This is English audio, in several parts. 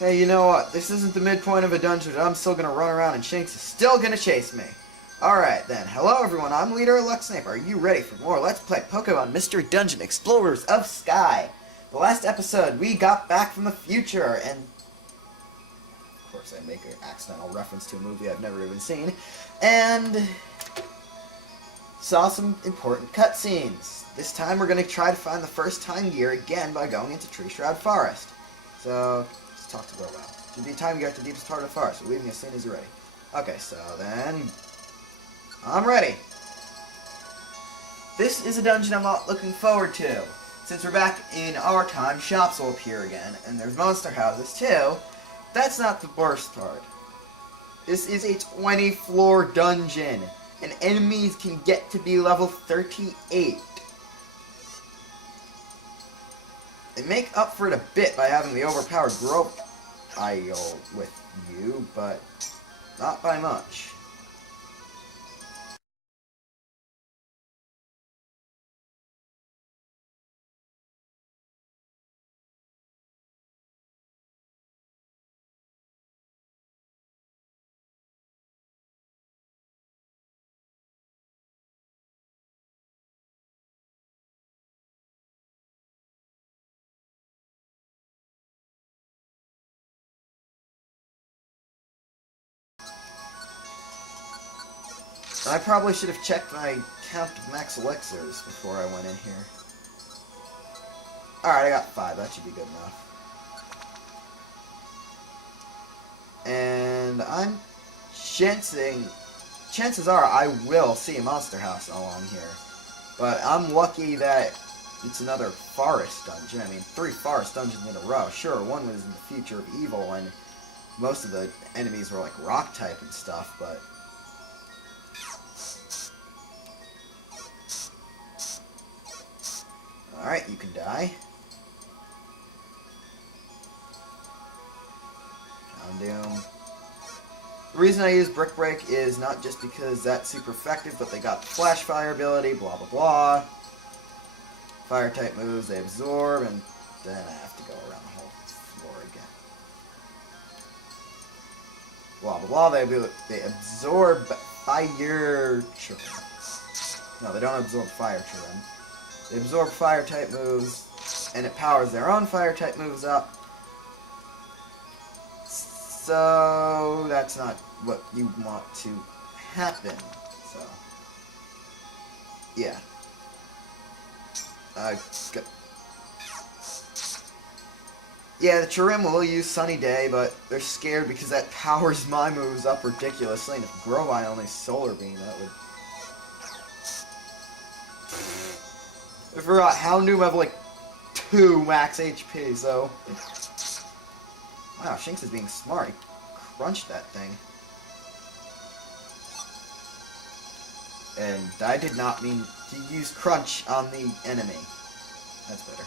Hey, you know what? This isn't the midpoint of a dungeon, but I'm still gonna run around and Shanks is still gonna chase me. Alright then, hello everyone, I'm Leader Lux Snape. Are you ready for more Let's Play Pokemon Mystery Dungeon Explorers of Sky? The last episode, we got back from the future, and of course I make an accidental reference to a movie I've never even seen, and saw some important cutscenes. This time we're gonna try to find the first time gear again by going into Treeshroud Forest. So, let's talk to Gorwell. Should be time gear at the deepest part of the forest. We're leaving as soon as you're ready. Okay, so then I'm ready. This is a dungeon I'm not looking forward to. Since we're back in our time, shops will appear again, and there's monster houses too. That's not the worst part. This is a 20-floor dungeon, and enemies can get to be level 38. They make up for it a bit by having the overpowered growth Isle with you, but not by much. I probably should have checked my count of max elixirs before I went in here. Alright, I got 5. That should be good enough. And I'm chances are I will see a monster house along here. But I'm lucky that it's another forest dungeon. I mean, 3 forest dungeons in a row. Sure, one was in the future of evil, and most of the enemies were like rock type and stuff, but alright, you can die. Doom. The reason I use Brick Break is not just because that's super effective, but they got the Flash Fire ability, blah blah blah. Fire type moves, they absorb, and then I have to go around the whole floor again. Blah blah blah, they absorb fire children. No, they don't absorb fire children. They absorb fire type moves, and it powers their own fire type moves up. So that's not what you want to happen. So yeah. Yeah, the Chirim will use Sunny Day, but they're scared because that powers my moves up ridiculously, and if Grovine only Solar Beam, that would... I forgot, Houndoom have like 2 max HP, so... Wow, Shinx is being smart. He crunched that thing. And I did not mean to use crunch on the enemy. That's better.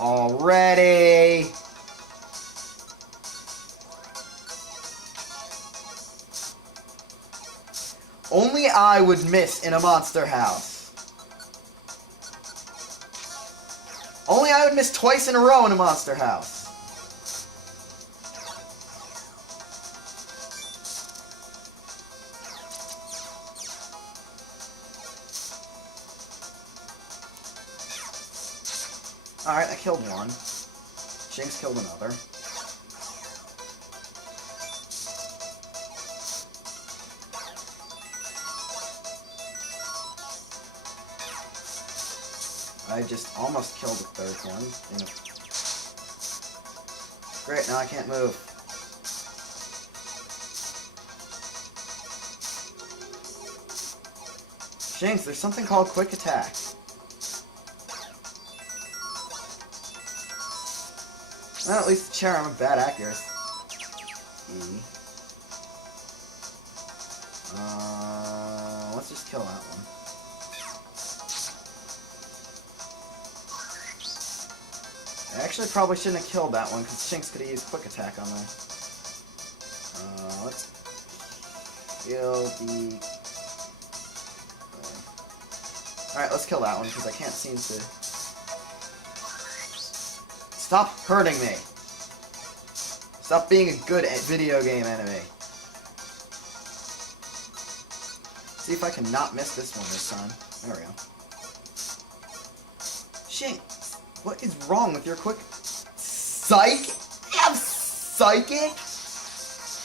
Already! Only I would miss in a monster house. Only I would miss twice in a row in a monster house. Alright, I killed one. Jinx killed another. I just almost killed the 3rd one. Great, now I can't move. Jinx, there's something called Quick Attack. Well, at least the Charm of bad accuracy. Let's just kill that one. I actually probably shouldn't have killed that one, because Shinx could have used Quick Attack on there. Let's kill the... Alright, let's kill that one, because I can't seem to... Stop hurting me. Stop being a good video game enemy. See if I can not miss this one this time. There we go. Shit. What is wrong with your quick... Psych? You have psychic?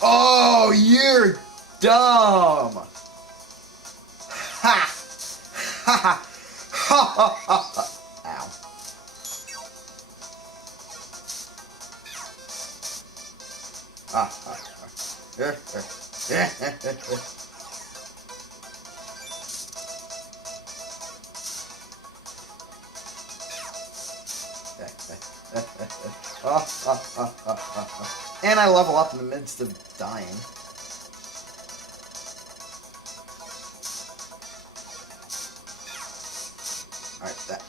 Oh, you're dumb. Ha! Ha ha! Ha ha ha! Ow. And I level up in the midst of dying. Alright, that.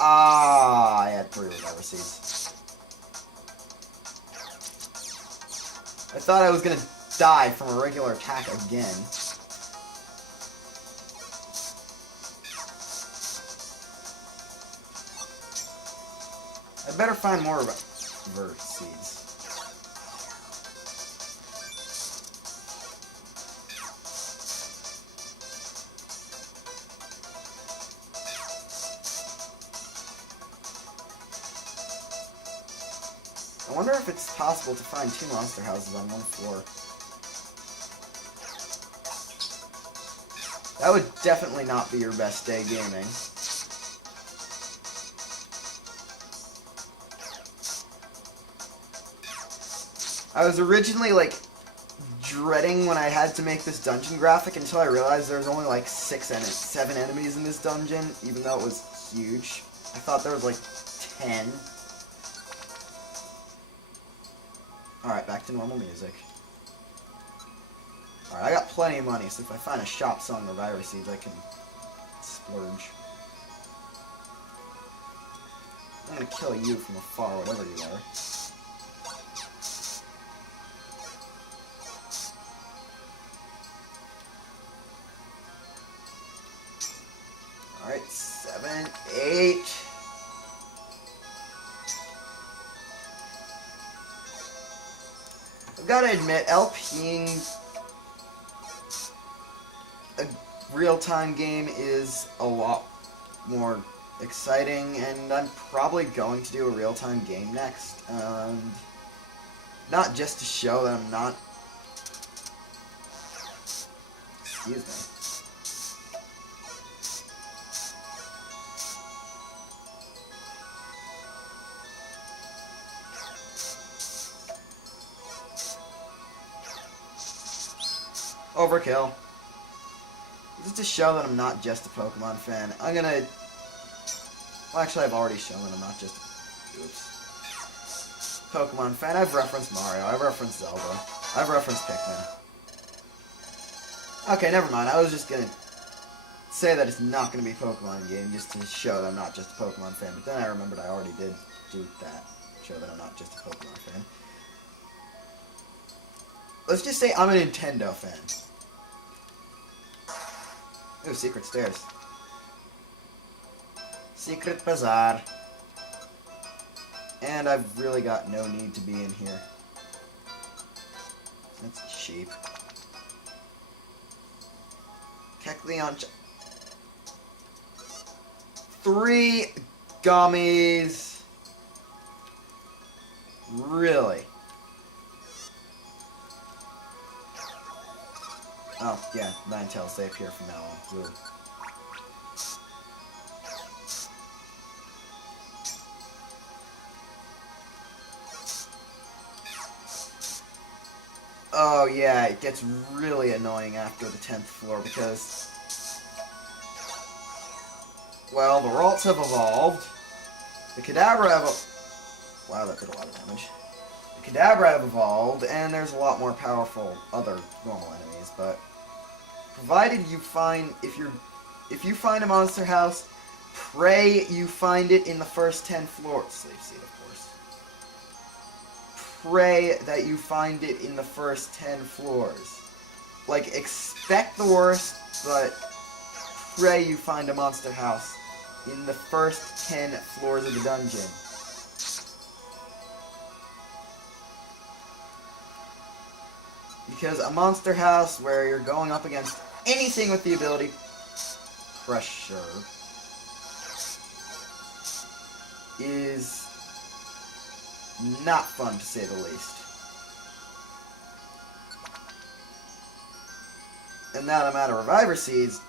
Ah, I had 3 recover seeds. I thought I was gonna die from a regular attack again. I better find more vert seeds. I wonder if it's possible to find 2 monster houses on one floor. That would definitely not be your best day gaming. I was originally, like, dreading when I had to make this dungeon graphic until I realized there was only, like, 7 enemies in this dungeon, even though it was huge. I thought there was, like, 10. Alright, back to normal music. Alright, I got plenty of money, so if I find a shop selling the virus seeds, I can splurge. I'm gonna kill you from afar, whatever you are. Alright, 7, 8. I've got to admit, LPing a real-time game is a lot more exciting, and I'm probably going to do a real-time game next. Not just to show that I'm not... Excuse me. Overkill. Just to show that I'm not just a Pokemon fan, I'm gonna... Well, actually, I've already shown that I'm not just a... Oops. Pokemon fan. I've referenced Mario. I've referenced Zelda. I've referenced Pikmin. Okay, never mind. I was just gonna say that it's not gonna be a Pokemon game just to show that I'm not just a Pokemon fan, but then I remembered I already did do that. Show that I'm not just a Pokemon fan. Let's just say I'm a Nintendo fan. Ooh, secret stairs. Secret bazaar. And I've really got no need to be in here. That's cheap. Kecleon. 3 gummies. Really? Oh, yeah, Ninetales, they appear from now on. Ooh. Oh, yeah, it gets really annoying after the 10th floor because... Well, the Ralts have evolved. The Kadabra have... Wow, that did a lot of damage. The Kadabra have evolved, and there's a lot more powerful other normal enemies, but... Provided you find, if you find a monster house, pray you find it in the first 10 floors. Sleep seed, of course. Pray that you find it in the first 10 floors. Like, expect the worst, but pray you find a monster house in the first 10 floors of the dungeon. Because a monster house where you're going up against anything with the ability pressure is not fun, to say the least. And now that I'm out of Reviver Seeds,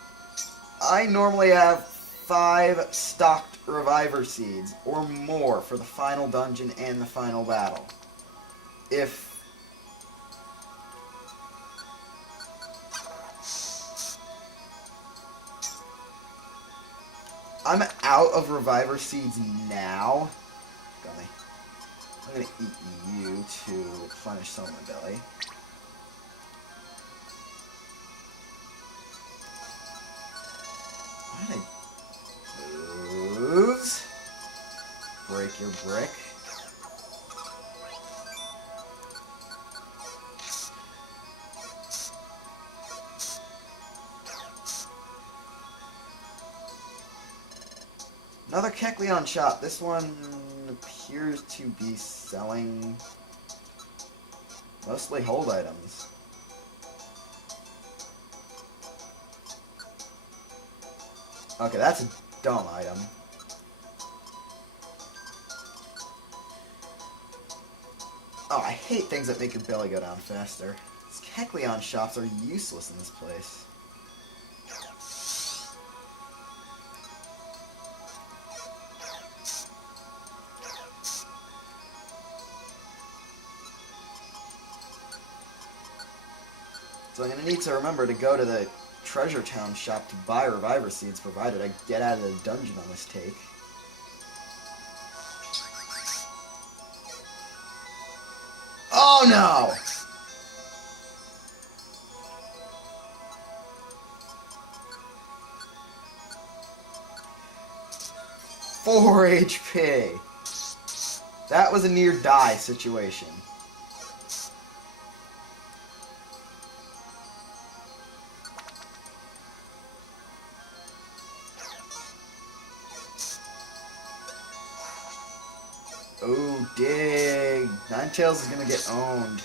I normally have 5 stocked Reviver Seeds, or more, for the final dungeon and the final battle. If I'm out of Reviver Seeds now, I'm gonna eat you to replenish some of my belly. Why did I moves? Break your brick. Another Kecleon shop. This one appears to be selling mostly hold items. Okay, that's a dumb item. Oh, I hate things that make your belly go down faster. These Kecleon shops are useless in this place. So I'm going to need to remember to go to the Treasure Town shop to buy Reviver Seeds, provided I get out of the dungeon on this take. Oh no! Four HP. That was a near die situation. Oh, dig. Ninetales is gonna get owned.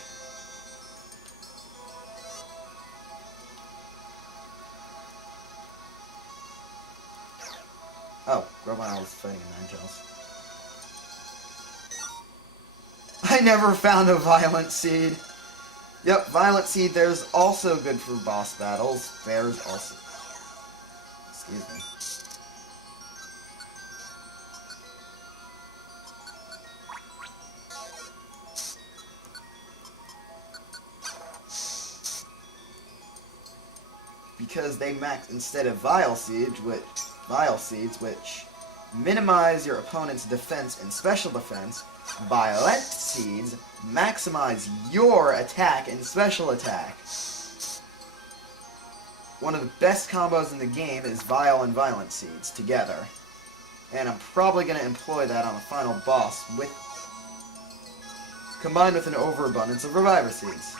Oh, Robot was fighting a Ninetales. I never found a Violent Seed. Yep, Violent Seed, there's also good for boss battles. There's also... Excuse me. Because they max instead of Vile Seeds, which minimize your opponent's defense and special defense, Violent Seeds maximize your attack and special attack. One of the best combos in the game is Vile and Violent Seeds together. And I'm probably going to employ that on the final boss combined with an overabundance of Reviver Seeds.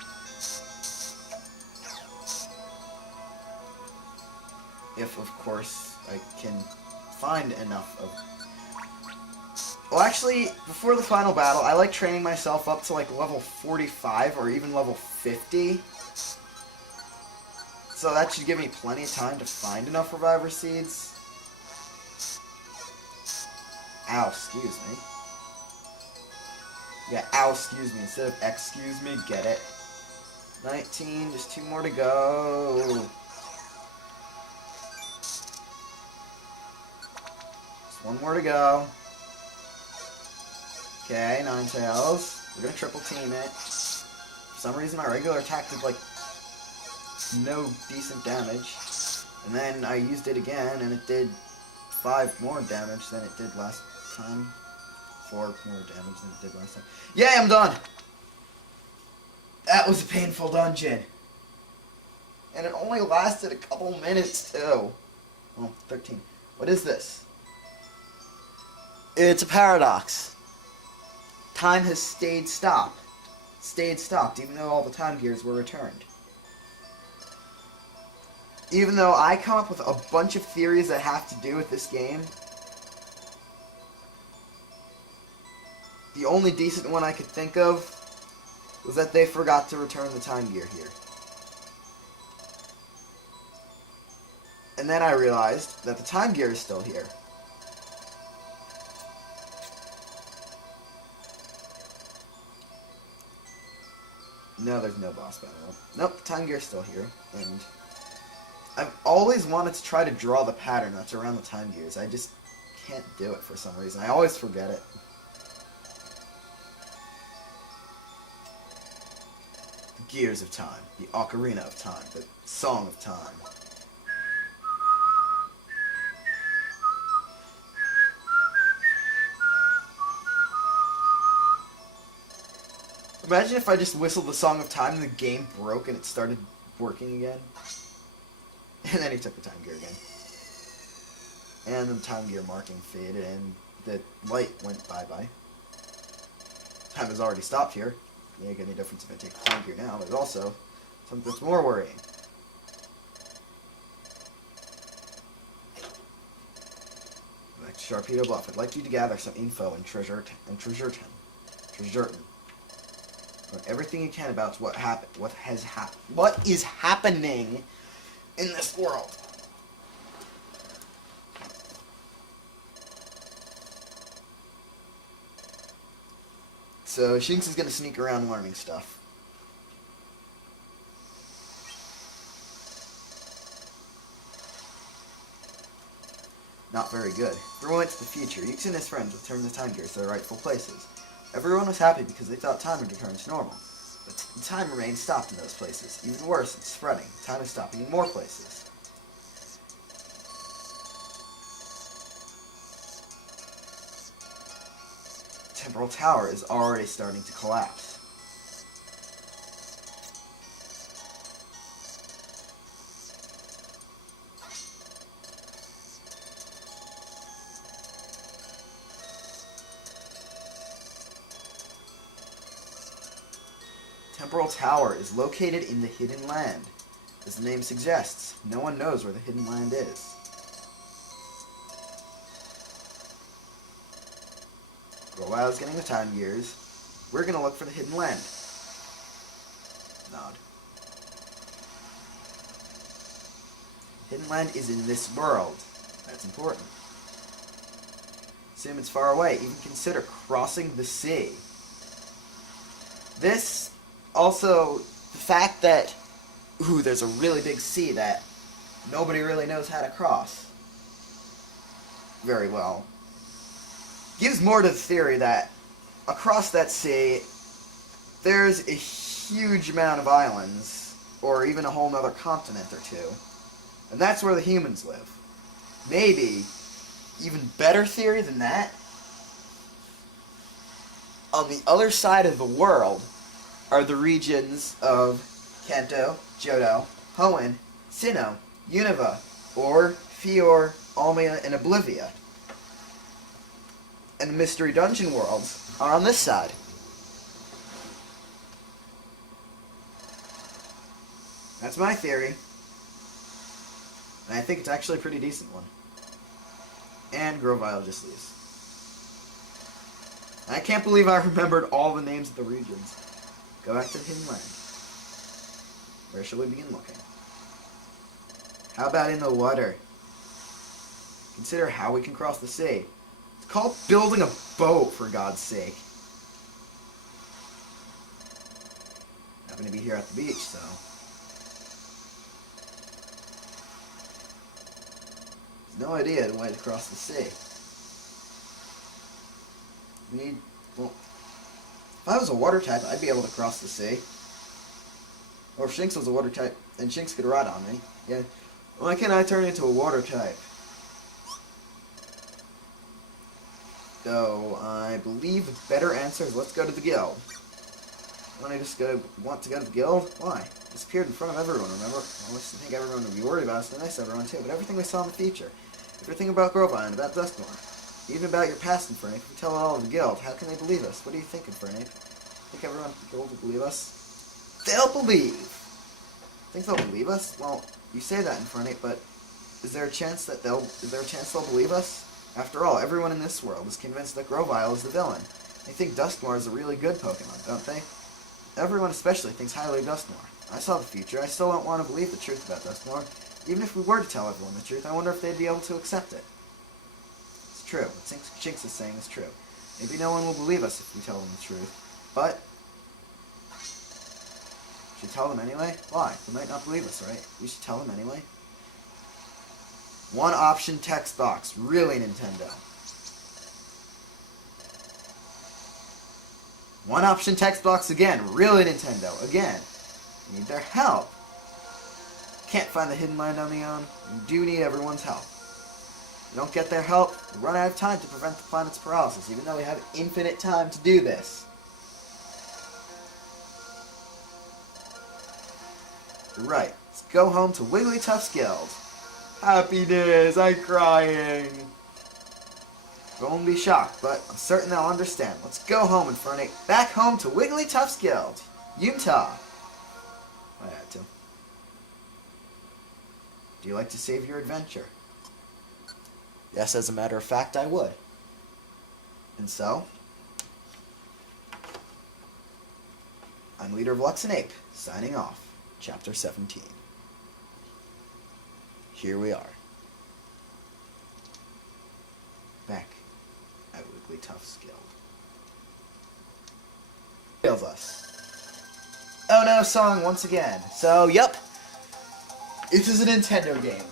If, of course, I can find enough of... Well, actually, before the final battle, I like training myself up to, like, level 45 or even level 50. So that should give me plenty of time to find enough Reviver Seeds. Ow, excuse me. Yeah, ow, excuse me. Instead of excuse me, get it. 19, just 2 more to go. One more to go. Okay, Ninetales. We're gonna triple team it. For some reason, my regular attack did, like, no decent damage. And then I used it again, and it did 5 more damage than it did last time. 4 more damage than it did last time. Yay, I'm done! That was a painful dungeon. And it only lasted a couple minutes, too. Oh, 13. What is this? It's a paradox. Time has stayed stopped, even though all the time gears were returned. Even though I come up with a bunch of theories that have to do with this game, the only decent one I could think of was that they forgot to return the time gear here. And then I realized that the time gear is still here. No, there's no boss battle. Nope, the time gear is still here. And I've always wanted to try to draw the pattern that's around the time gears. I just can't do it for some reason. I always forget it. The Gears of Time, the Ocarina of Time, the Song of Time. Imagine if I just whistled the Song of Time and the game broke and it started working again. And then he took the time gear again. And the time gear marking faded and the light went bye-bye. Time has already stopped here. It ain't any difference if I take the time gear now. There's also something that's more worrying. Back to Sharpedo Bluff. I'd like you to gather some info in Treasureton. Everything you can about what happened, what is happening in this world. So Shinx is gonna sneak around learning stuff. Not very good. If we went to the future, Yuks and his friends returned the time gears to their rightful places. Everyone was happy because they thought time had returned to normal. But time remained stopped in those places. Even worse, it's spreading. Time is stopping in more places. Temporal Tower is already starting to collapse. Temporal Tower is located in the Hidden Land. As the name suggests, no one knows where the Hidden Land is. While getting the time gears, we're going to look for the Hidden Land. Nod. Hidden Land is in this world. That's important. Assume it's far away. Even consider crossing the sea. This, also, the fact that, there's a really big sea that nobody really knows how to cross very well, gives more to the theory that across that sea, there's a huge amount of islands, or even a whole nother continent or two, and that's where the humans live. Maybe, even better theory than that, on the other side of the world are the regions of Kanto, Johto, Hoenn, Sinnoh, Unova, or Fior, Almia, and Oblivia. And the Mystery Dungeon worlds are on this side. That's my theory. And I think it's actually a pretty decent one. And Grovyle just leaves. And I can't believe I remembered all the names of the regions. Go back to the Hidden Land. Where shall we begin looking? How about in the water? Consider how we can cross the sea. It's called building a boat, for God's sake. Happen to be here at the beach, so... no idea the way to cross the sea. We need... well... if I was a water type, I'd be able to cross the sea. Or if Shinx was a water type, then Shinx could ride on me. Yeah. Why can't I turn into a water type? So, I believe the better answer is let's go to the guild. Want to go to the guild? Why? Disappeared in front of everyone, remember? I used to think everyone would be worried about us, and nice everyone too, but everything we saw in the future. Everything about Grovyle and about Duskmorn. Even about your past, Infernape. If we tell it all of the guild, how can they believe us? What do you think, Infernape? Think everyone at the guild will believe us? They'll believe! Think they'll believe us? Well, you say that, Infernape, but is there a chance they'll believe us? After all, everyone in this world is convinced that Grovyle is the villain. They think Dusknoir is a really good Pokemon, don't they? Everyone especially thinks highly of Dusknoir. I saw the future. I still don't want to believe the truth about Dusknoir. Even if we were to tell everyone the truth, I wonder if they'd be able to accept it. It's true. What Shinx is saying is true. Maybe no one will believe us if we tell them the truth. But should tell them anyway? Why? They might not believe us, right? We should tell them anyway. One option text box. Really, Nintendo. One option text box again. Really, Nintendo. Again. We need their help. Can't find the hidden line on the own. We do need everyone's help. If we don't get their help, we run out of time to prevent the planet's paralysis, even though we have infinite time to do this. Right. Let's go home to Wigglytuff's Guild. Happiness! I'm crying! Won't be shocked, but I'm certain they'll understand. Let's go home, Infernape. Back home to Wigglytuff's Guild. Utah. I had to. Do you like to save your adventure? Yes, as a matter of fact, I would. And so, I'm Leader of Lux and Ape, signing off. Chapter 17. Here we are. Back at Wigglytuff's Guild. Fails us. Oh no, song once again. So, yep. This is a Nintendo game.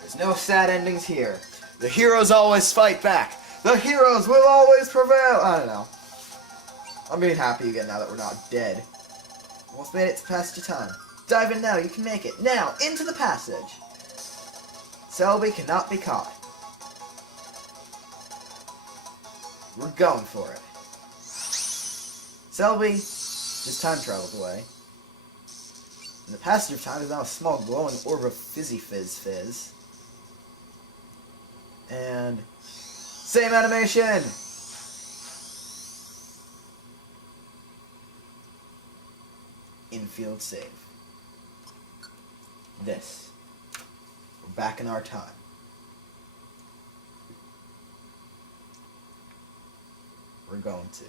There's no sad endings here. The heroes always fight back. The heroes will always prevail. I don't know. I'm being happy again now that we're not dead. Almost made it to passage of time. Dive in now, you can make it. Now, into the passage. Selby cannot be caught. We're going for it. Selby just time traveled away. And the passage of time is now a small glowing orb of fizzy fizz. And same animation! Infield save. This. We're back in our time. We're going to.